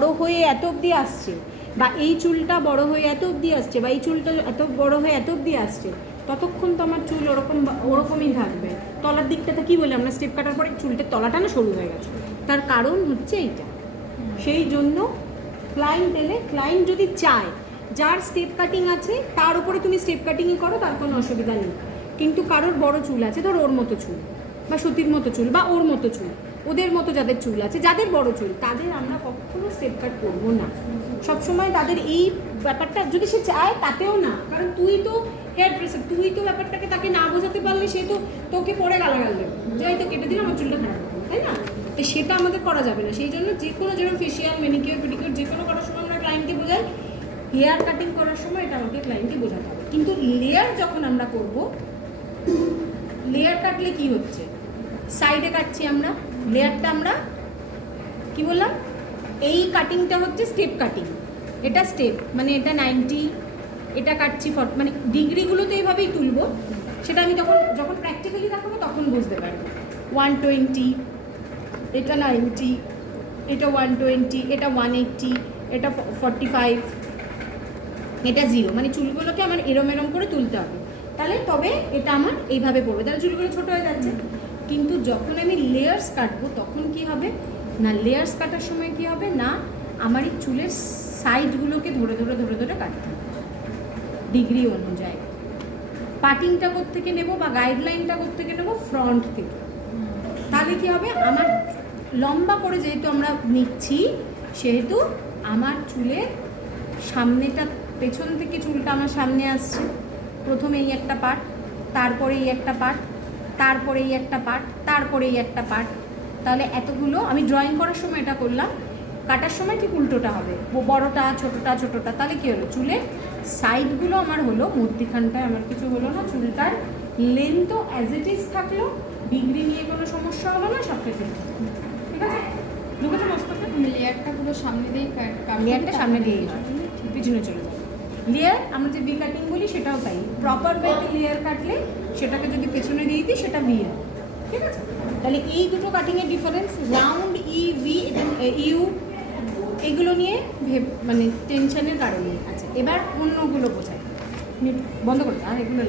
বড় হয়ে এত অবধি আসছে, বা এই চুলটা বড় হয়ে এত অবধি আসছে, বা এই চুলটা এত বড় হয়ে এত অবধি আসছে, ততক্ষণ তো আমার চুল ওরকমই থাকবে। তলার দিকটাতে কী বললাম না, স্টেপ কাটার পরে চুলটা তলাটা না সরু হয়ে গেছে, তার কারণ হচ্ছে এইটা। সেই জন্য ক্লায়েন্ট যদি চায়, যার স্টেপ কাটিং আছে তার উপরে তুমি স্টেপ কাটিংই করো, তার কোনো অসুবিধা নেই। কিন্তু কারোর বড় চুল আছে, ধর ওর মতো চুল বা সতীর মতো চুল বা ওর মতো চুল, ওদের মতো যাদের চুল আছে, যাদের বড় চুল, তাদের আমরা কখনো স্টেপ কাট করবো না। সবসময় তাদের এই ব্যাপারটা যদি সে চায় তাতেও না, কারণ তুই তো হেয়ার ড্রেসার, তুই তো ব্যাপারটাকে তাকে না বোঝাতে পারলে সে তো তোকে পরে গালাগাল দেবে যে এই তো কেটে দিলে আমার চুলটা খারাপ হবে, তাই না? তো সেটা আমাদের করা যাবে না। সেই জন্য যে কোনো যেরকম ফেসিয়াল, ম্যানিকিওর, পেডিকিওর যে কোনো করার সময় আমরা ক্লায়েন্টকে বোঝাই, হেয়ার কাটিং করার সময় এটা আমাকে ক্লায়েন্টকে বোঝাতে হবে। কিন্তু লেয়ার যখন আমরা করব, লেয়ার কাটলে কি হচ্ছে, সাইডে কাটছি আমরা, লেয়ারটা আমরা কি বললাম, এই কাটিংটা হচ্ছে স্টেপ কাটিং, এটা স্টেপ মানে এটা 90, এটা কাটছি 40, মানে ডিগ্রিগুলো তো এইভাবেই তুলবো। সেটা আমি যখন প্র্যাকটিক্যালি দেখাবো তখন বুঝতে পারবো। 120, এটা 90, এটা 120, এটা 180, এটা 45, এটা 0, মানে চুলগুলোকে আমার এরম করে তুলতে হবে, তাহলে তবে এটা আমার এইভাবে পড়বে, তাহলে চুলগুলো ছোটো হয়ে যাচ্ছে। কিন্তু যখন আমি লেয়ার্স কাটবো তখন কি হবে না, লেয়ার্স কাটার সময় কি হবে না, আমার এই চুলের সাইডগুলোকে ধরে কাটতে হবে ডিগ্রি অনুযায়ী। পাটিংটা কোত্থেকে নেব বা গাইডলাইনটা কোত্থেকে নেব, ফ্রন্ট থেকে। তাহলে কি হবে, আমার লম্বা করে যেহেতু আমরা নিচ্ছি, সেহেতু আমার চুলের সামনেটা, পেছন থেকে চুলটা আমার সামনে আসছে, প্রথমে এই একটা পার্ট, তারপরে এই একটা পার্ট, তারপরে এই একটা পার্ট, তারপরে এই একটা পার্ট। তাহলে এতগুলো আমি ড্রয়িং করার সময় এটা করলাম, কাটার সময় ঠিক উল্টোটা হবে, বড়টা ছোটোটা। তাহলে কী হলো, চুলের সাইডগুলো আমার হলো, মধ্যিখানটায় আমার কিছু হলো না, চুলটার লেন্থও অ্যাজ ইট ইজ থাকলো, ডিগ্রি নিয়ে কোনো সমস্যা হলো না, সব কিছু ঠিক আছে। ঢুকেছে মস্তকে, লেয়ারটা পুরো সামনে দিয়ে লেয়ারটা সামনে দিয়ে পিছনে চলে যাবে। লেয়ার আমরা যে ভি কাটিং বলি সেটাও তাই, প্রপার ওয়েতে লেয়ার কাটলে সেটাকে যদি পেছনে দিয়ে দিই সেটা ভি হয়, ঠিক আছে। তাহলে এই দুটো কাটিংয়ের ডিফারেন্স, রাউন্ড ই, ভি এবং ইউ, এগুলো নিয়ে মানে টেনশনের কারণে আছে। এবার অন্যগুলো বোঝাই, বন্ধ করতে আর এগুলো